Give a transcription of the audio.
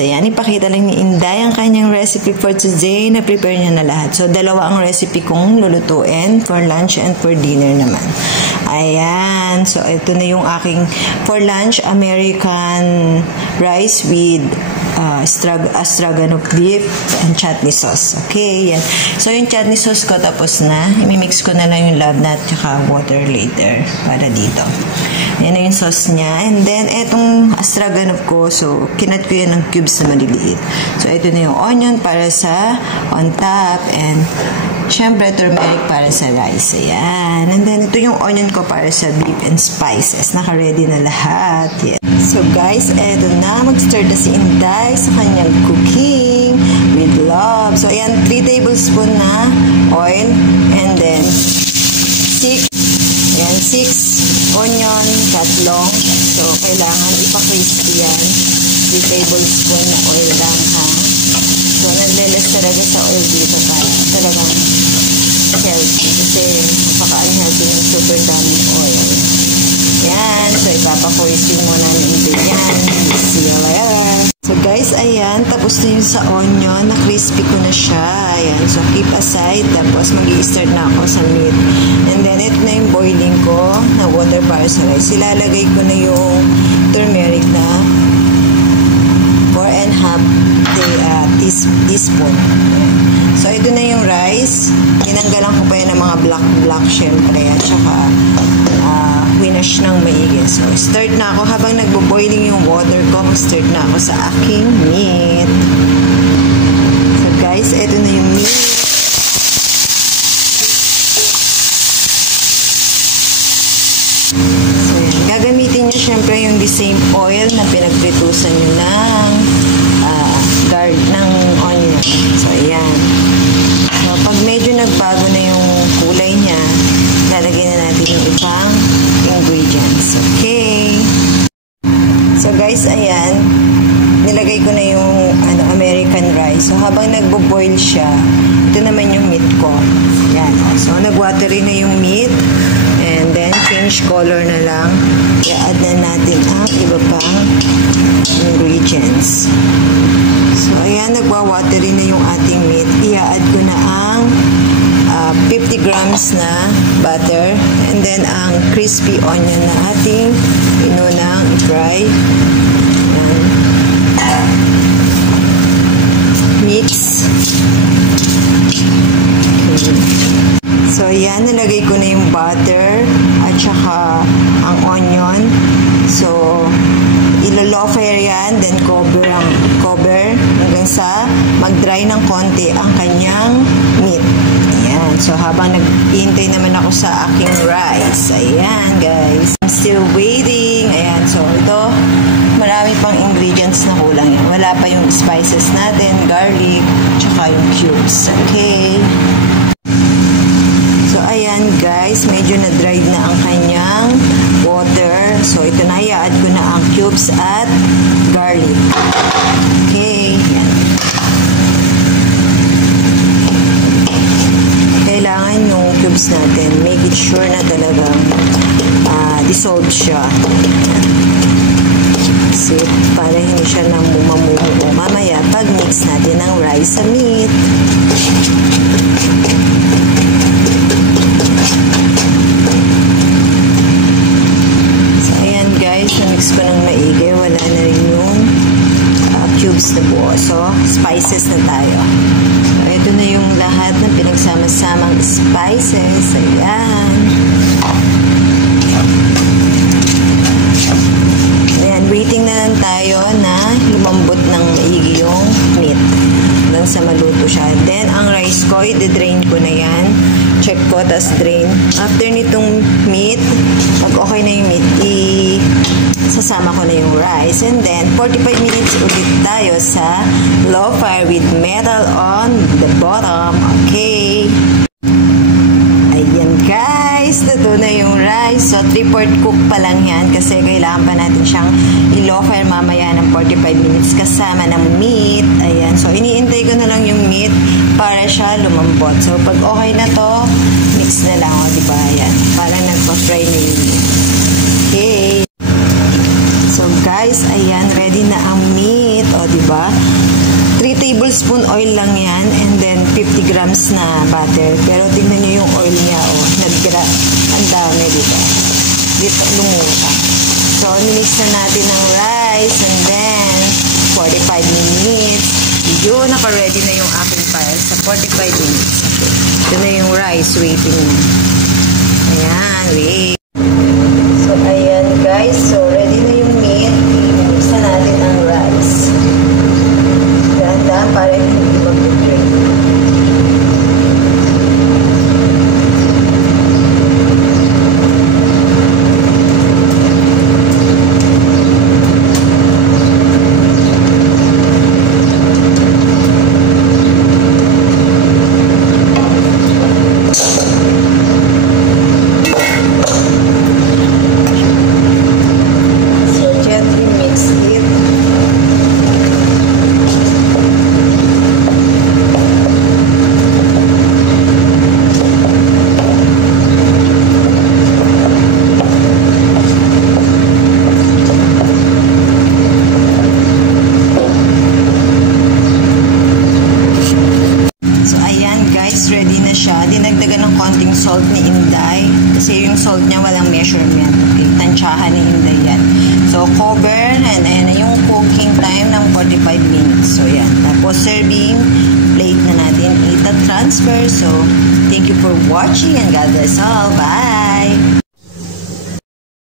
ayan, ipakita lang ni Inday ang kanyang recipe for today. Na-prepare niya na lahat. So, dalawa ang recipe kong lulutuin for lunch and for dinner naman. Ayan. So, ito na yung aking for lunch, American rice with stroganoff beef and chutney sauce. Okay, yan. So, yung chutney sauce ko tapos na. I-mix ko na lang yung lab nut tsaka water later para dito. Yan na yung sauce niya. And then, etong stroganoff ko, so, kinat ko yan ng cubes na maliliit. So, ito na yung onion para sa on top and syempre, turmeric para sa rice. Ayan. And then, ito yung onion ko para sa beef and spices. Naka-ready na lahat. Yan. So, guys, eto na. Mag-start na si Inday sa kanyang cooking with love. So, ayan, 3 tablespoon na oil. And then, 6 onion, cut long. So, kailangan ipa-crispy yan. 3 tablespoon na oil lang, ha? So, nagleles talaga sa oil dito para talagang healthy. Kasi, napaka-unhealthy ng super daming oil. Yan. So, ipapa-crispy muna ng yan. See you later. So, guys, ayan. Tapos na yun sa onion. Na-crispy ko na siya. Ayan. So, keep aside. Tapos, mag-i-start na ako sa meat. And then, ito na yung boiling ko na water para sa rice. Ilalagay ko na yung turmeric na 4.5 teaspoon. So, ito na yung rice. Tinanggalan ko pa yan ng mga black syempre. At saka, winash ng maigi. So, start na ako. Habang nagbo-boiling yung water ko, mag-start na ako sa aking meat. So, guys, ito na yung meat. So, gagamitin nyo syempre yung the same oil na pinagpritusan nyo ng onion. So, ayan. So, pag medyo nagbago na yung kulay niya, lalagay na natin yung ibang ingredients. Okay. So, guys, ayan. Nilagay ko na yung American rice. So, habang nagbo-boil siya, ito naman yung meat ko. Ayan. So, nag-watery na yung meat. And then, change color na lang. I-add na natin ang iba pang ingredients. So, ayan, nagwa-watery na yung ating meat. I-add ko na ang 50 grams na butter. And then, ang crispy onion na ating inunang i-fry. Ayan. Mix. Okay. So, ayan, nilagay ko na yung butter at saka ang onion. So, ilo-low fire yan, then cover hanggang sa mag-dry ng konti ang kanyang meat. Ayan. So, habang nag-hintay naman ako sa aking rice. Ayan, guys. I'm still waiting. Ayan. So, ito, marami pang ingredients na kulang yan. Wala pa yung spices natin, garlic, tsaka yung cubes. Okay. So, ayan, guys. Medyo na-dried na ang kanyang water. So, ito na, i-add ko na ang cubes at garlic. Okay. Yan. Kailangan yung cubes natin, make it sure na talagang dissolve siya. Kasi para hindi siya nang mamumuo mamaya pag mix natin ang rice sa meat. Na-mix ko ng maigi. Wala na rin yung cubes na buo. So, spices na tayo. So, ito na yung lahat ng pinagsama-samang spices. Ayan. Ayan, waiting na lang tayo na lumambot ng maigi yung meat. Hanggang sa maluto siya. Then, ang rice ko, i-drain ko na yan. Check ko, tas drain. After nitong meat, pag okay na yung meat, sasama ko na yung rice. And then, 45 minutes ulit tayo sa low fire with metal on the bottom. Okay. Ayan, guys. Luto na yung rice. So, 3/4 cook pa lang yan kasi kailangan pa natin siyang i-low fire mamaya ng 45 minutes kasama ng meat. Ayan. So, iniintay ko na lang yung meat para siya lumambot. So, pag okay na to, mix na lang. O, diba? Ayan. Parang nagpa-fry na yung meat. Okay. So, guys, ayan, ready na ang meat. O, diba? tablespoon oil lang yan and then 50 grams na butter. Pero tingnan nyo yung oil niya, oh. Ang dami dito. Dito, lumuta. So, nimix na natin ng rice and then 45 minutes. Yun, naka-ready na yung aking pile sa 45 minutes. Ito na yung rice waiting na. Ayan, wait. So, ayan guys. So, ready na yung meat. Nimix na natin ang rice. Dahan-dahan para hindi mag-break. Ready na siya. Dinagdagan ng konting salt ni Inday. Kasi yung salt niya walang measurement. Okay, tansyahan ni Inday yan. So, cover. And ayan na yung cooking time ng 45 minutes. So, yan. Tapos, serving plate na natin ita-transfer. So, thank you for watching and God bless all. Bye!